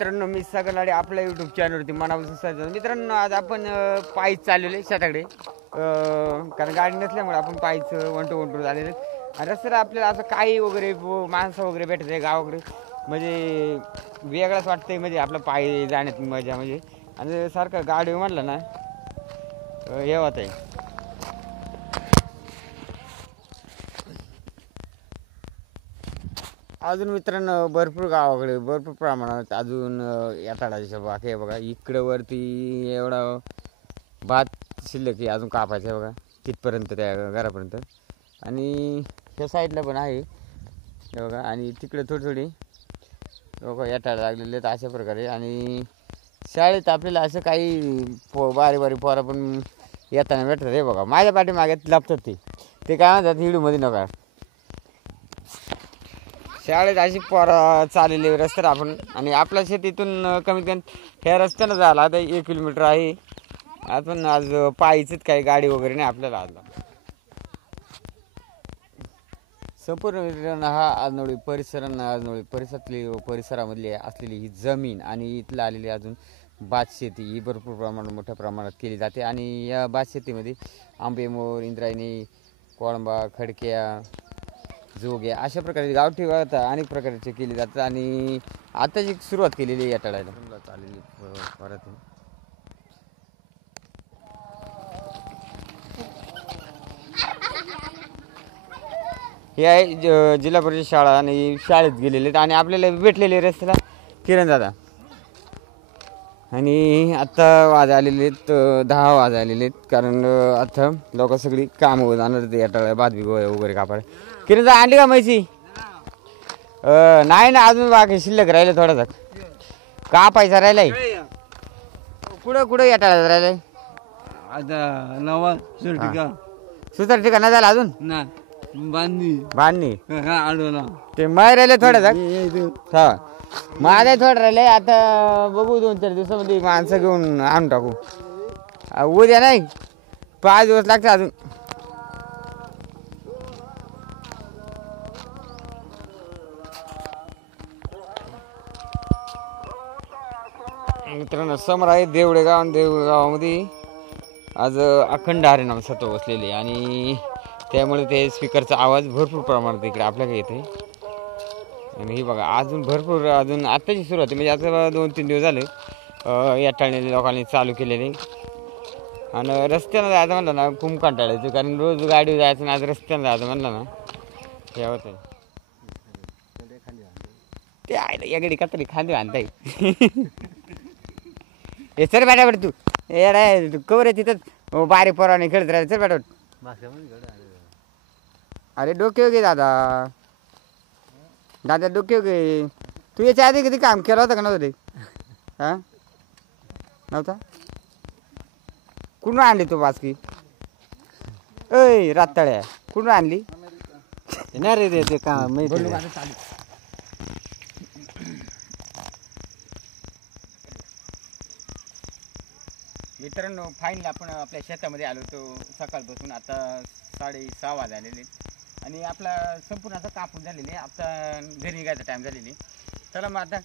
मित्रांनो, मी सगळ्याकडे आपल्या यूट्यूब चॅनलवरती मनापासून स्वागत. मित्रांनो, आज आपण पायीच चाललेलो आहे शेताकडे, कारण गाडी नसल्यामुळे आपण पायीच वंटू झालेले. आणि रस्त्याला आपल्याला असं काही वगैरे माणसं वगैरे भेटत आहे गावाकडे, म्हणजे वेगळंच वाटतंय, म्हणजे आपलं पायी जाण्यात मजा म्हणजे. आणि सारखं गाडी म्हणलं ना हे होत आहे. अजून मित्रांनो, भरपूर गावाकडे भरपूर प्रमाणात अजून याताळाच्या बाकी आहे बघा. इकडं वरती एवढा भात शिल्लक आहे अजून कापायचं आहे बघा, तिथपर्यंत त्या घरापर्यंत. आणि त्या साईडला पण आहे हे बघा. आणि तिकडे थोडी बघा याताळा लागलेले आहेत अशा प्रकारे. आणि शाळेत आपल्याला असं काही बारी पोरा पण येताना भेटतात हे बघा. माझ्या पाठीमागे लपतात ते काय म्हणतात हिडूमध्ये नका. शाळेत अशी पोरं चाललेली रस्त्यावर आपण. आणि आपल्या शेतीतून कमीत कमी ह्या रस्त्यानं झाला आता 1 किलोमीटर आहे. आपण आज पायीचंच काही गाडी वगैरे नाही आपल्याला. आजला संपूर्ण हा आजनोळी परिसरामधली असलेली ही जमीन आणि इथलं आलेली अजून भात शेती ही भरपूर प्रमाणात मोठ्या प्रमाणात केली जाते. आणि या भात शेतीमध्ये आंबे, मोर, इंद्रायणी, कोळंबा, खडक्या, जोग्या अशा प्रकारे गावठी अनेक प्रकारचे केले जातात. आणि आता जी सुरुवात केलेली आहे याटाळायला चाललेली परत. हे आहे जिल्हा परिषद शाळा आणि शाळेत गेलेले आहेत. आणि आपल्याला भेटलेले रस्त्याला किरण दादा. आणि आत्ता वाज आलेले आहेत 10 वाज आलेले आहेत, कारण आता लोक सगळी कामं जाणार याटाळा भात बी वगैरे कापायला. किरण दादा आणली का म्हैसी? नाही ना, अजून बाकी शिल्लक राहिले थोडासा कापायचा राहिलाय. कुठं याटाळा राहिलाय आता नवा सुतार ठिकाण झाला अजून ना बांधणी आडवला ते माय राहिले थोड्या. हा माझा थोडं राहिले. आता बघू 2-4 दिवसामध्ये माणसं घेऊन आणून टाकू. उद्या नाही 5 दिवस लागतात अजून. मित्रांनो, समोर आहे देवडेगाव. आणि देवडेगावामध्ये आज अखंड हरिनाम सत्व बसलेले. आणि त्यामुळे ते स्पीकरचा आवाज भरपूर प्रमाणात इकडे आपल्याकडे येते. आणि हे बघा अजून भरपूर अजून आत्ताची सुरुवात आहे, म्हणजे आता 2-3 दिवस झाले याटाळणी लोकांनी चालू केलेले. आणि रस्त्यानं जायचं म्हणलं ना खूप कंटाळा येतो, कारण रोज गाडी जायचं ना, आज रस्त्यानं जायचं म्हणलं ना हे होतं. ते आहे या गाडी कातरी खांदे आणताय. हे सर बॅटावर तू ये कवर आहे तिथं बारीक पोराने खेळत राहायचं. सर बॅटावर अरे डोके घे दादा डोके घे. तू याच्या आधी कधी काम केलं होतं का नव्हतं ते? हां नव्हता. कुठून आणली तू बासकी? ऐ राताळ्या कुठून आणली? नाही रे ते काम मित्रांनो, फायनली आपण आपल्या शेतामध्ये आलो होतो सकाळपासून. आता 6:30 वाज आलेले आणि आपला संपूर्ण आता कापून झालेले. आता घरी निघायचा टाईम झालेली. चला मग आता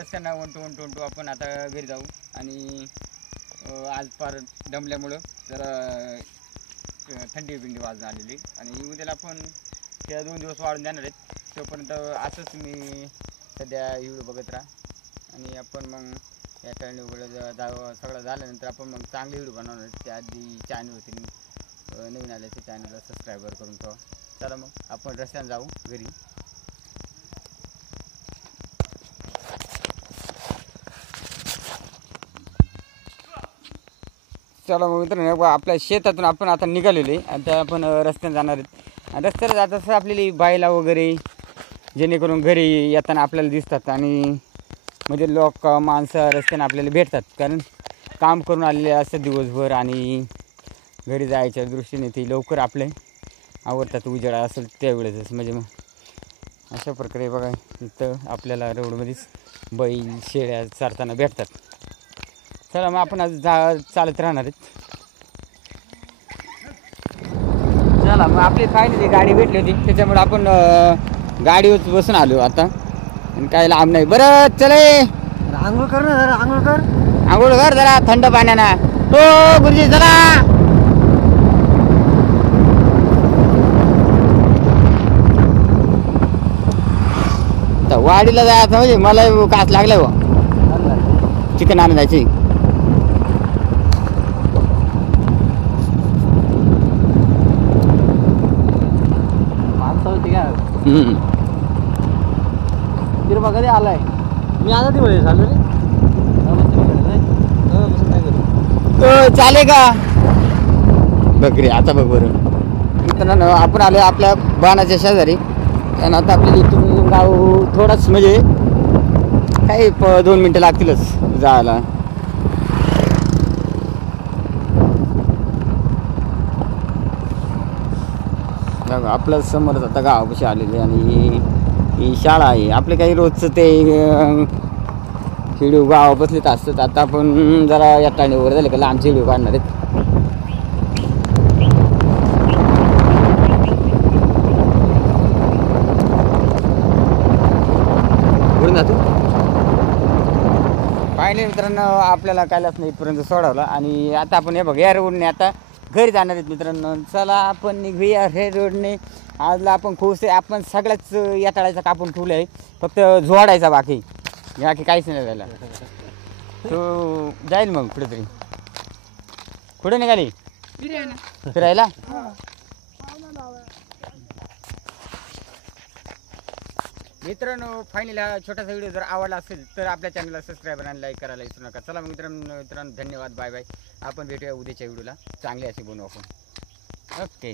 रस्त्यांना वंटू आपण आता घरी जाऊ. आणि आज फार दमल्यामुळं जरा थंडी वाजून आलेली. आणि उद्याला आपण त्या 2 दिवस वाढून जाणार आहेत. तोपर्यंत असंच मी सध्या व्हिडिओ बघत राहा. आणि आपण मग या टर्न वगैरे सगळं झाल्यानंतर आपण मग चांगले व्हिडिओ बनवणार आहेत. त्याआधी चॅनलवरती नवीन आल्याचे चॅनलला सबस्क्राईबर करून ठेवा. चला मग आपण रस्त्याने जाऊ घरी. चला मग मित्रांनो, आपल्या शेतातून आपण आता निघालेले. आता आपण रस्त्याने जाणार आहेत. आणि रस्त्याला जात असं आपल्याला बायला वगैरे जेणेकरून घरी येताना आपल्याला दिसतात. आणि म्हणजे लोक माणसं रस्त्याने आपल्याला भेटतात, कारण काम करून आलेले असतात दिवसभर. आणि घरी जायच्या दृष्टीने ते लवकर आपले आवडतात. उजेडा असेल त्यावेळेसच. म्हणजे मग अशा प्रकारे बघा इथं आपल्याला रोडमध्येच बैल शेळ्या चारताना भेटतात. चला मग आपण आज चालत राहणार आहेत. चला मग आपली फायनली गाडी भेटली होती, त्याच्यामुळे आपण गाडीवर बसून आलो आता. आणि काय लांब नाही. बरं चले आंघोळ कर ना जरा आंघोळ कर. आंघोळ कर जरा थंड पाण्यानं. हो गुरुजी चला. तर वाडीला जायचं म्हणजे मला कास लागलाय हो. चिकन आणून जायची. माणसं होती का? हम्म. किरपा कधी आलाय? मी आता ती वेळेस आलो रे. चाले का बकरी आता बघ बरं. मित्रांनो आपण आलो आपल्या बाणाच्या शेजारी. आणि आता आपल्या इथून गाव थोडाच म्हणजे काही 2 मिनटं लागतीलच जायला. बघा आपलं समोरच आता गावापाशी आलेले आणि ही शाळा आहे. आपले काही रोजचं ते व्हिडिओ गावा बसलेत असतात. आता आपण जरा या टाणी वगैरे झाले का लांबचे व्हिडिओ काढणार आहेत. पुढून जातो पाहिले मित्रांनो आपल्याला कायलाच नाही इथपर्यंत सोडवलं. आणि आता आपण हे बघ या रोडने आता घरी जाणार आहेत मित्रांनो. चला आपण निघूया हे रोडने. आजला आपण खुश आहे. आपण सगळ्याच याताळायचा कापून ठेवलं आहे. फक्त जोडायचा बाकी काहीच नाही झालं. तो जाईल मग कुठेतरी. कुठे निघाली फिरायला? मित्रांनो फायनली हा छोटासा व्हिडिओ जर आवडला असेल तर आपल्या चॅनलला सबस्क्राईब आणि लाईक करायला विसरू नका. चला मित्रांनो धन्यवाद. Bye bye. आपण भेटूया उद्याच्या व्हिडिओला. चांगले असे बनवू आपण. ओके.